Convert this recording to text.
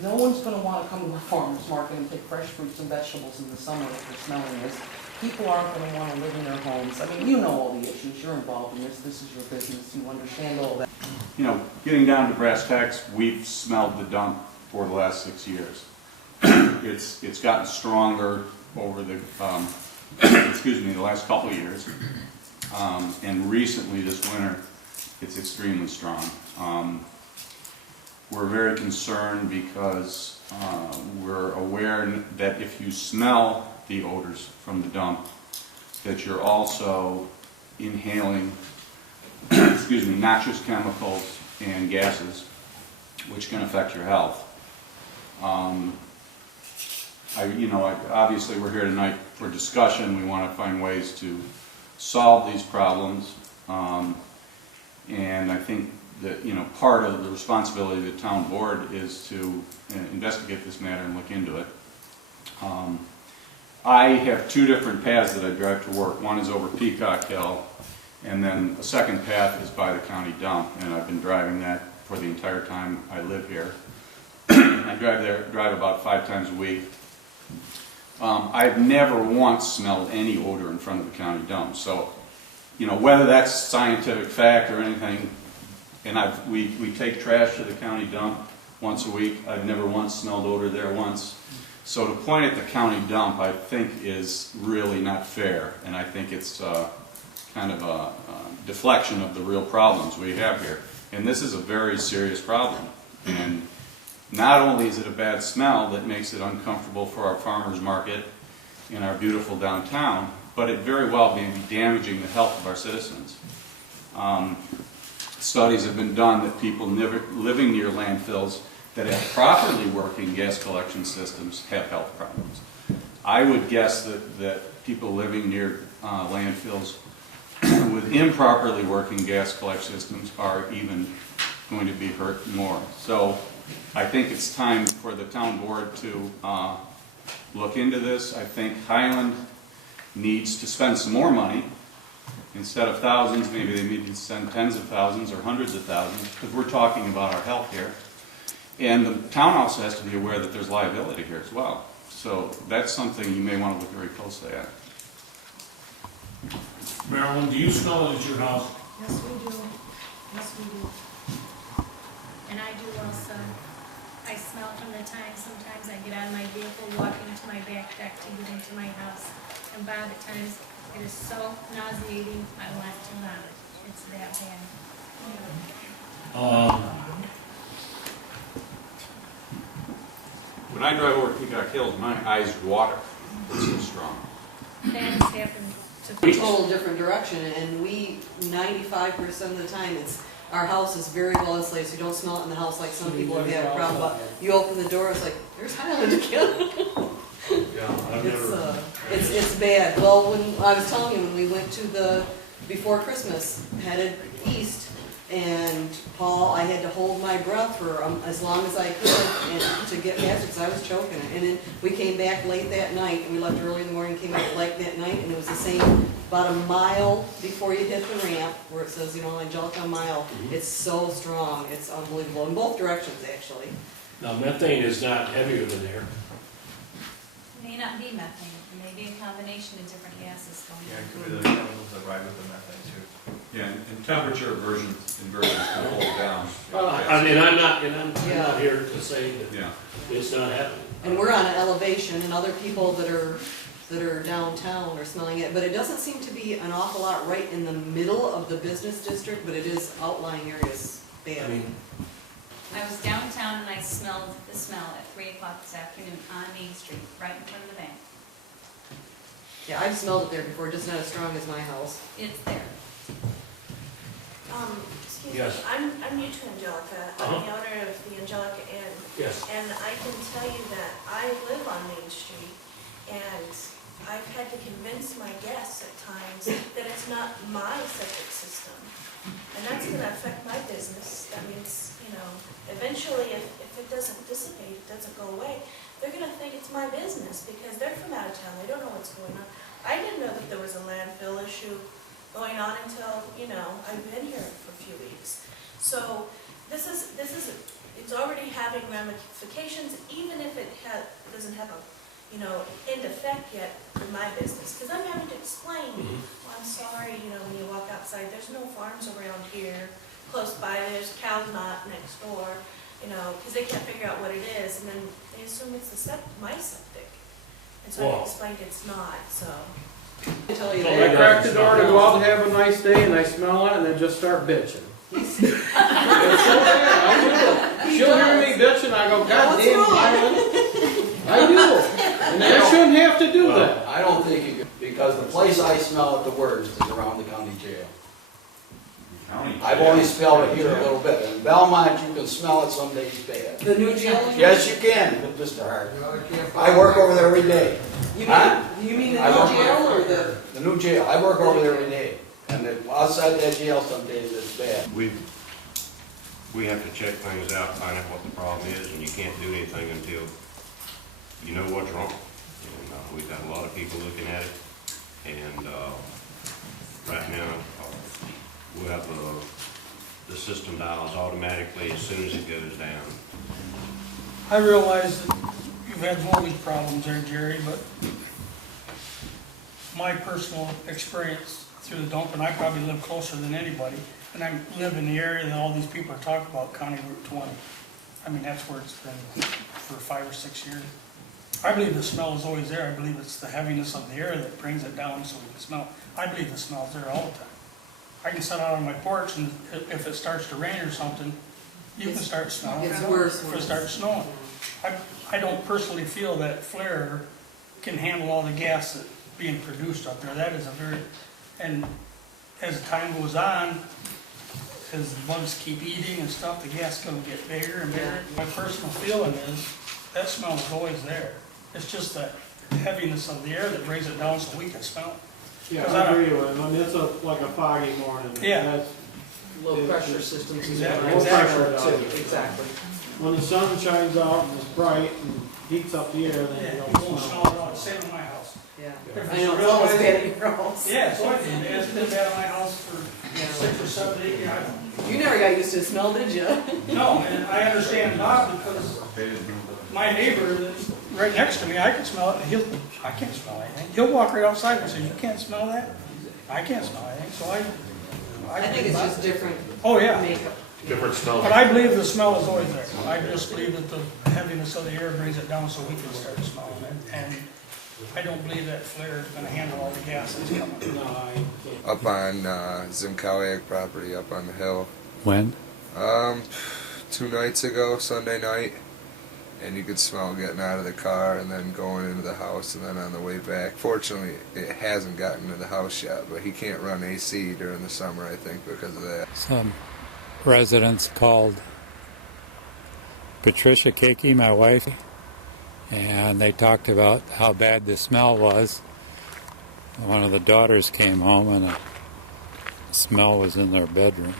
No one's going to want to come to a farmer's market and pick fresh fruits and vegetables in the summer if they're smelling this. People aren't going to want to live in their homes. I mean, you know all the issues. You're involved in this. This is your business. You understand all that. You know, getting down to brass tacks, we've smelled the dump for the last 6 years. It's gotten stronger over the, the last couple of years. And recently this winter, it's extremely strong. We're very concerned because we're aware that if you smell the odors from the dump, that you're also inhaling noxious chemicals and gases, which can affect your health. Obviously we're here tonight for discussion. We want to find ways to solve these problems, and I think that part of the responsibility of the town board is to investigate this matter and look into it. I have two different paths that I drive to work. One is over Peacock Hill, and then a second path is by the county dump, and I've been driving that for the entire time I live here. I drive about 5 times a week. I've never once smelled any odor in front of the county dump. So, whether that's scientific fact or anything, and we take trash to the county dump once a week. I've never once smelled odor there once. So to point at the county dump, I think, is really not fair, and I think it's kind of a deflection of the real problems we have here. And this is a very serious problem. And not only is it a bad smell that makes it uncomfortable for our farmers market in our beautiful downtown, but it very well may be damaging the health of our citizens. Studies have been done that people living near landfills that have properly working gas collection systems have health problems. I would guess that people living near landfills with improperly working gas collection systems are even going to be hurt more. So I think it's time for the town board to look into this. I think Highland needs to spend some more money. Instead of thousands, maybe they need to spend tens of thousands or hundreds of thousands, because we're talking about our health here. And the town also has to be aware that there's liability here as well. So that's something you may want to look very closely at. Marilyn, do you smell it at your house? Yes, we do. Yes, we do. And I do also. I smell from the time sometimes I get out of my vehicle, walking to my back deck to get into my house. And by the times it is so nauseating, I want to vomit. It's that bad. When I drive over Peacock Hills, my eyes water. It's so strong. That has happened to A total different direction, and we 95% of the time our house is very well insulated, so you don't smell it in the house like some people have had a problem. But you open the door, it's like there's Highland again. It's bad. Well, when I was telling you, when we went to before Christmas, headed east, and Paul, I had to hold my breath for as long as I could and to get past it because I was choking it. And then we came back late that night, and we left early in the morning, came back late that night, and it was the same about a mile before you hit the ramp where it says, Angelica Mile. It's so strong. It's unbelievable in both directions, actually. Now, methane is not heavier than air. It may not be methane. It may be a combination of different gases going on. Yeah, it could be the chemicals that ride with the methane too. Yeah, and temperature inversions can hold it down. I'm not here to say that it's not happening. And we're on an elevation, and other people that are downtown are smelling it, but it doesn't seem to be an awful lot right in the middle of the business district, but it is outlying areas bad. I was downtown and I smelled the smell at 3 o'clock this afternoon on Main Street, right in front of the bank. Yeah, I've smelled it there before, just not as strong as my house. It's there. Excuse Yes. me, I'm new to Angelica. I'm the owner of the Angelica Inn. Yes. And I can tell you that I live on Main Street, and I've had to convince my guests at times that it's not my septic system. And that's going to affect my business. That means, eventually if it doesn't dissipate, it doesn't go away, they're going to think it's my business because they're from out of town. They don't know what's going on. I didn't know that there was a landfill issue going on until, I've been here for a few weeks. So this is it's already having ramifications, even if it doesn't have a, end effect yet in my business. Because I'm having to explain, well, I'm sorry, when you walk outside, there's no farms around here close by, there's cows not next door, because they can't figure out what it is, and then they assume it's my septic. And so I Wow. explained it's not, so. I tell you So that. I crack the door to go out and have a nice day, and I smell it, and then just start bitching. It's so bad, I do. She'll hear me bitching, I go, God What's damn, wrong?" Dilan. I do. And I shouldn't have to do that. I don't think you could, because the place I smell it the worst is around the county jail. I've only smelled it here a little bit. In Belmont, you can smell it some days bad. The new jail? Yes, you can, Mr. Hart. I work over there every day. You Huh? mean the I work new jail or the? The new jail, I work over there every day. And outside that jail some days it's bad. We have to check things out, find out what the problem is, and you can't do anything until you know what's wrong. And we've got a lot of people looking at it, and right now, we'll have the system dials automatically as soon as it goes down. I realize that you've had voltage problems there, Jerry, but my personal experience through the dump, and I probably live closer than anybody, and I live in the area that all these people are talking about, County Route 20. I mean, that's where it's been for 5 or 6 years. I believe the smell is always there. I believe it's the heaviness of the air that brings it down so we can smell. I believe the smell's there all the time. I can sit out on my porch, and if it starts to rain or something, you can start smelling. It's worse. If it starts snowing. I don't personally feel that flare can handle all the gas that's being produced up there. That is and as time goes on, as the bugs keep eating and stuff, the gas is going to get bigger and bigger. My personal feeling is that smell is always there. It's just that heaviness of the air that brings it down so we can smell it. Yeah, I agree with him. I mean, it's like a foggy morning. Yeah. That's- Low pressure systems. Exactly. Low pressure down. Exactly. When the sun shines out and it's bright and heats up the air, then Yeah, you you don't won't smell. smell it all. Same in my house. Yeah. If I know, it's always bad at your house. Yeah, it's always been, it's been bad in my house for 6 or 7, 8 years. You never got used to the smell, did you? No, and I understand Bob because my neighbor that's right next to me, I can smell it, and I can't smell anything. He'll walk right outside and say, "You can't smell that?" I can't smell anything, so I think it's just different Oh, yeah. makeup. Different smells. But I believe the smell is always there. I just believe that the heaviness of the air brings it down so we can start smelling it. And I don't believe that flare is gonna handle all the gas that's coming. No, I can't. Up on Zimkowiak property up on the hill. When? 2 nights ago, Sunday night, and you could smell getting out of the car and then going into the house and then on the way back. Fortunately, it hasn't gotten to the house yet, but he can't run AC during the summer, I think, because of that. Some residents called Patricia Kaake, my wife, and they talked about how bad the smell was. One of the daughters came home and the smell was in their bedroom.